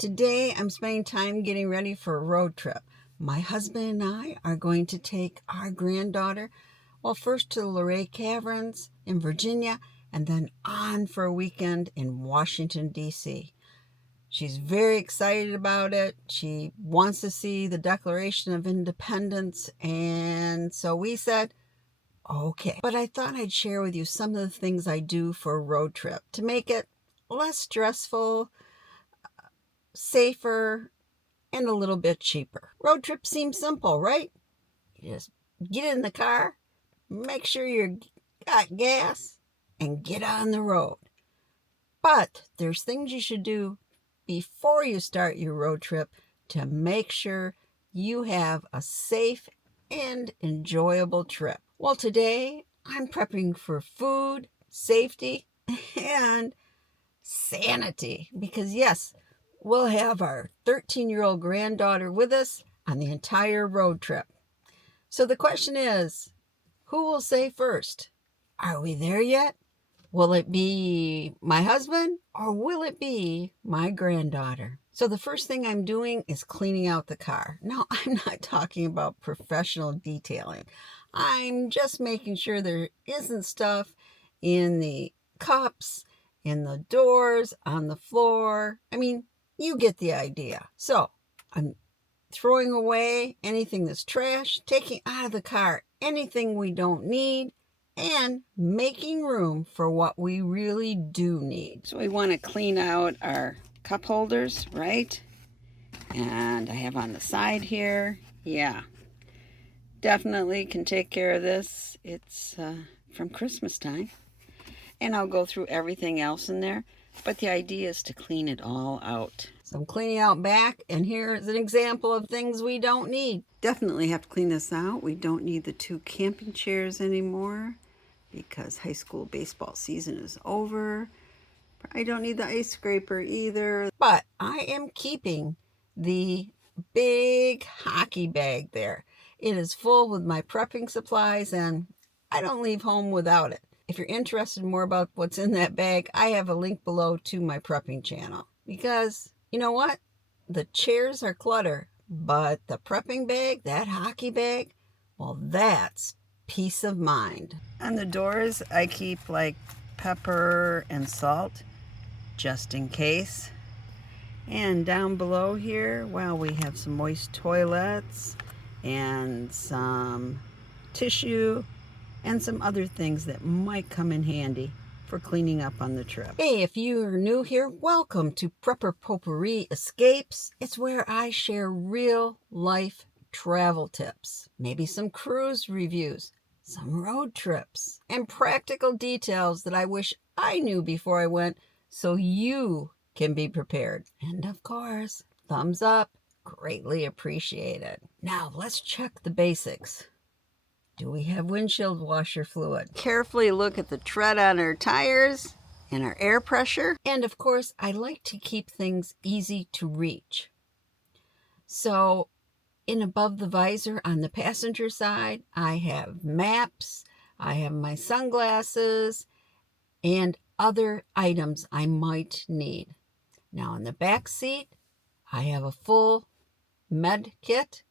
Today, I'm spending time getting ready for a road trip. My husband and I are going to take our granddaughter, well, first to the Luray Caverns in Virginia, and then on for a weekend in Washington, D.C. She's very excited about it. She wants to see the Declaration of Independence, and so we said, okay. But I thought I'd share with you some of the things I do for a road trip to make it less stressful, safer, and a little bit cheaper. Road trip seems simple, right? You just get in the car, make sure you got gas, and get on the road. But there's things you should do before you start your road trip to make sure you have a safe and enjoyable trip. Well, today I'm prepping for food, safety, and sanity. Because yes, we'll have our 13-year-old granddaughter with us on the entire road trip. So the question is, who will say first? Are we there yet? Will it be my husband or will it be my granddaughter? So the first thing I'm doing is cleaning out the car. Now, I'm not talking about professional detailing. I'm just making sure there isn't stuff in the cups, in the doors, on the floor. I mean, you get the idea. So I'm throwing away anything that's trash, taking out of the car anything we don't need, and making room for what we really do need. So we want to clean out our cup holders, right? And I have on the side here. Yeah, definitely can take care of this. It's from Christmas time. And I'll go through everything else in there. But the idea is to clean it all out. So I'm cleaning out back, and here's an example of things we don't need. Definitely have to clean this out. We don't need the 2 camping chairs anymore because high school baseball season is over. I don't need the ice scraper either. But I am keeping the big hockey bag there. It is full with my prepping supplies, and I don't leave home without it. If you're interested more about what's in that bag, I have a link below to my prepping channel. Because, you know what? The chairs are clutter, but the prepping bag, that hockey bag, well, that's peace of mind. On the doors, I keep like pepper and salt, just in case. And down below here, well, we have some moist toilets and some tissue and some other things that might come in handy for cleaning up on the trip. Hey, if you're new here, welcome to Prepper Potpourri Escapes. It's where I share real life travel tips, maybe some cruise reviews, some road trips, and practical details that I wish I knew before I went so you can be prepared. And of course, thumbs up, greatly appreciated. Now let's check the basics. Do we have windshield washer fluid? Carefully look at the tread on our tires and our air pressure. And of course, I like to keep things easy to reach. So in above the visor on the passenger side, I have maps, I have my sunglasses, and other items I might need. Now in the back seat, I have a full med kit.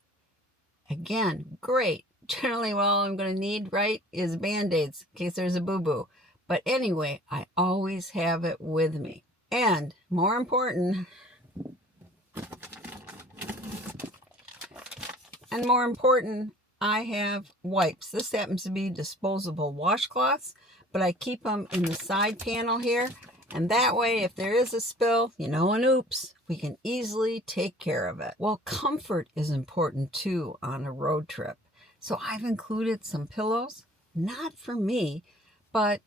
Again, great. Generally, all I'm going to need, right, is Band-Aids in case there's a boo-boo. But anyway, I always have it with me. And more important, I have wipes. This happens to be disposable washcloths, but I keep them in the side panel here. And that way, if there is a spill, an oops, we can easily take care of it. Well, comfort is important too on a road trip. So I've included some pillows, not for me, but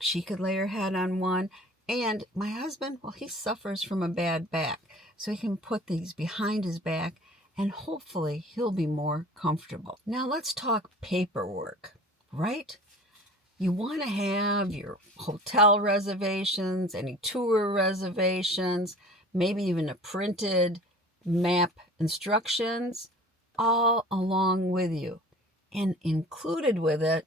she could lay her head on one. And my husband, well, he suffers from a bad back. So he can put these behind his back and hopefully he'll be more comfortable. Now let's talk paperwork, right? You want to have your hotel reservations, any tour reservations, maybe even a printed map instructions, all along with you. And included with it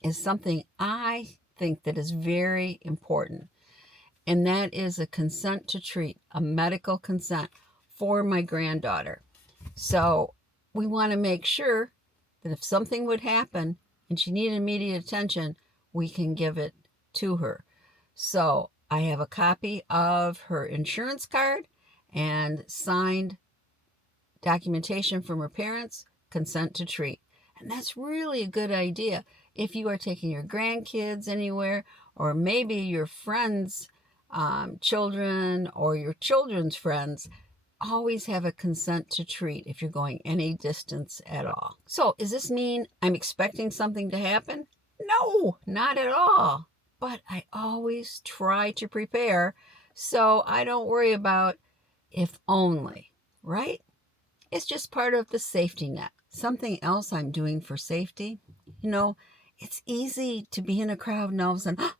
is something I think that is very important. and that is a consent to treat, a medical consent for my granddaughter. So we want to make sure that if something would happen and she needed immediate attention, we can give it to her. So I have a copy of her insurance card and signed documentation from her parents, consent to treat. And that's really a good idea if you are taking your grandkids anywhere, or maybe your friends' children or your children's friends. Always have a consent to treat if you're going any distance at all. So does this mean I'm expecting something to happen? No, not at all. But I always try to prepare so I don't worry about if only, right? It's just part of the safety net. Something else I'm doing for safety, it's easy to be in a crowd and all of a sudden,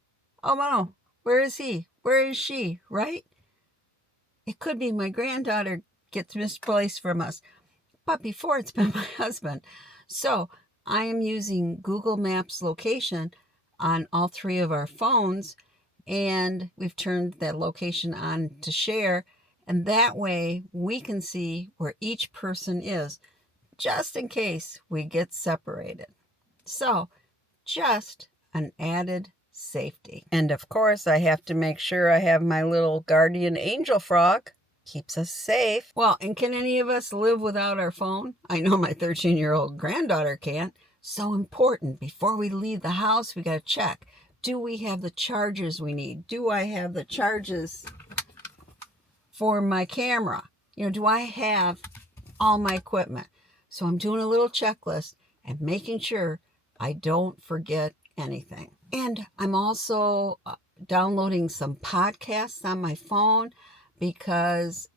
oh no, where is he? Where is she, right? It could be my granddaughter gets misplaced from us. But before, it's been my husband. So I am using Google Maps location on all three of our phones. And we've turned that location on to share. And that way we can see where each person is, just in case we get separated. So just an added safety. And of course, I have to make sure I have my little guardian angel frog. Keeps us safe. Well, and can any of us live without our phone? I know my 13-year-old granddaughter can't. So important. Before we leave the house, we got to check. Do we have the chargers we need? Do I have the charges for my camera? Do I have all my equipment? So I'm doing a little checklist and making sure I don't forget anything. And I'm also downloading some podcasts on my phone because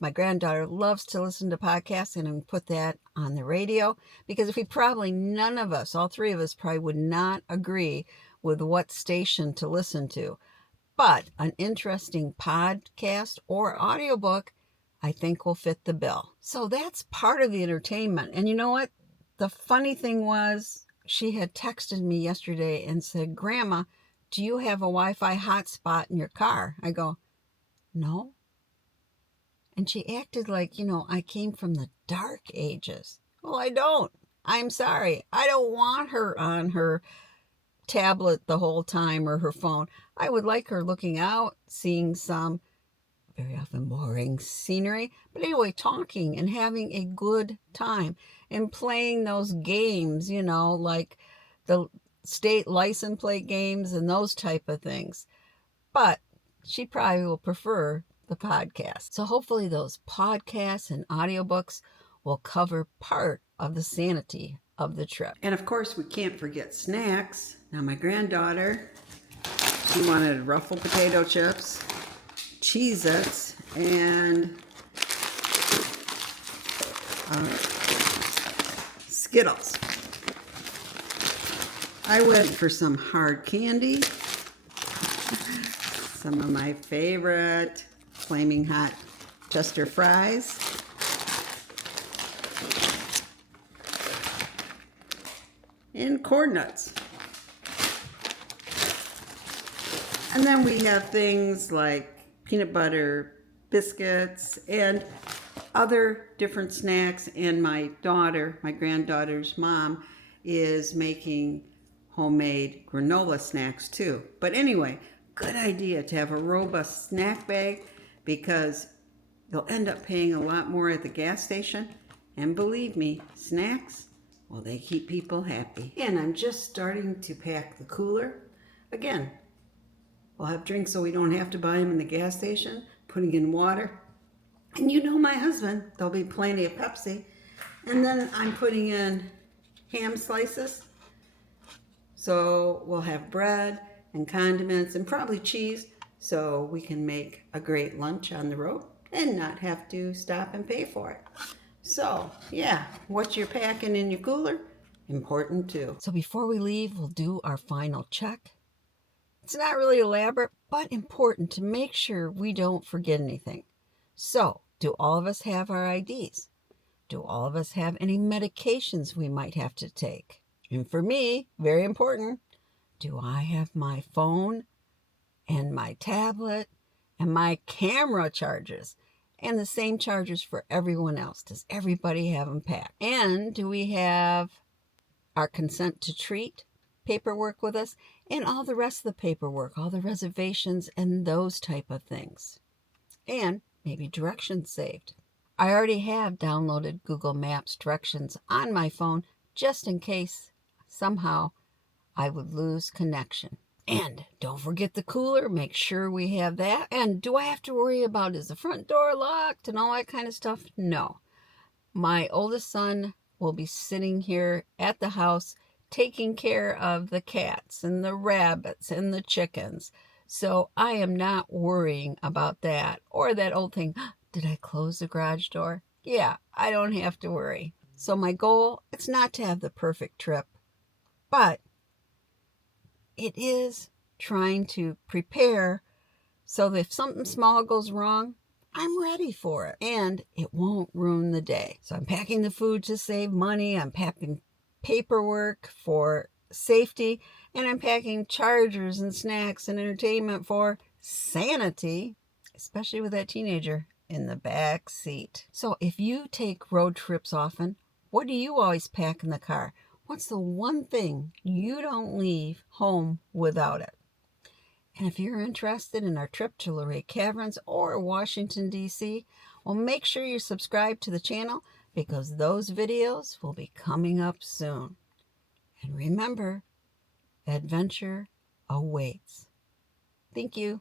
my granddaughter loves to listen to podcasts, and I'm put that on the radio because none of us, all three of us probably would not agree with what station to listen to. But an interesting podcast or audiobook, I think, will fit the bill. So that's part of the entertainment. And you know what? The funny thing was, she had texted me yesterday and said, Grandma, do you have a Wi-Fi hotspot in your car? I go, no. And she acted like, I came from the dark ages. Well, I don't. I'm sorry. I don't want her on her tablet the whole time or her phone. I would like her looking out, seeing some very often boring scenery, but anyway, talking and having a good time and playing those games, like the state license plate games and those type of things. But she probably will prefer the podcast. So hopefully those podcasts and audiobooks will cover part of the sanity of the trip. And of course, we can't forget snacks. Now, my granddaughter, she wanted Ruffled potato chips, Cheez-Its, and Skittles. I went for some hard candy, some of my favorite Flaming Hot Chester fries, and corn nuts. And then we have things like peanut butter biscuits and other different snacks. And my granddaughter's mom, is making homemade granola snacks too. But anyway, good idea to have a robust snack bag, because you'll end up paying a lot more at the gas station. And believe me, snacks, well, they keep people happy. And I'm just starting to pack the cooler. Again, we'll have drinks so we don't have to buy them in the gas station, putting in water. And my husband, there'll be plenty of Pepsi. And then I'm putting in ham slices. So we'll have bread and condiments and probably cheese, so we can make a great lunch on the road and not have to stop and pay for it. So, yeah, what you're packing in your cooler, important too. So before we leave, we'll do our final check. It's not really elaborate, but important to make sure we don't forget anything. So, do all of us have our IDs? Do all of us have any medications we might have to take? And for me, very important, do I have my phone and my tablet and my camera chargers, and the same chargers for everyone else. Does everybody have them packed? And do we have our consent to treat paperwork with us, and all the rest of the paperwork, all the reservations and those type of things, and maybe directions saved? I already have downloaded Google Maps directions on my phone just in case somehow I would lose connection. And don't forget the cooler. Make sure we have that. And do I have to worry about, is the front door locked and all that kind of stuff? No. My oldest son will be sitting here at the house taking care of the cats and the rabbits and the chickens. So I am not worrying about that. Or that old thing, did I close the garage door? Yeah, I don't have to worry. So my goal, it's not to have the perfect trip, but it is trying to prepare so that if something small goes wrong, I'm ready for it and it won't ruin the day. So I'm packing the food to save money. I'm packing paperwork for safety, and I'm packing chargers and snacks and entertainment for sanity, especially with that teenager in the back seat. So if you take road trips often, what do you always pack in the car? What's the one thing you don't leave home without it? And if you're interested in our trip to Luray Caverns or Washington, D.C., well, make sure you subscribe to the channel because those videos will be coming up soon. And remember, adventure awaits. Thank you.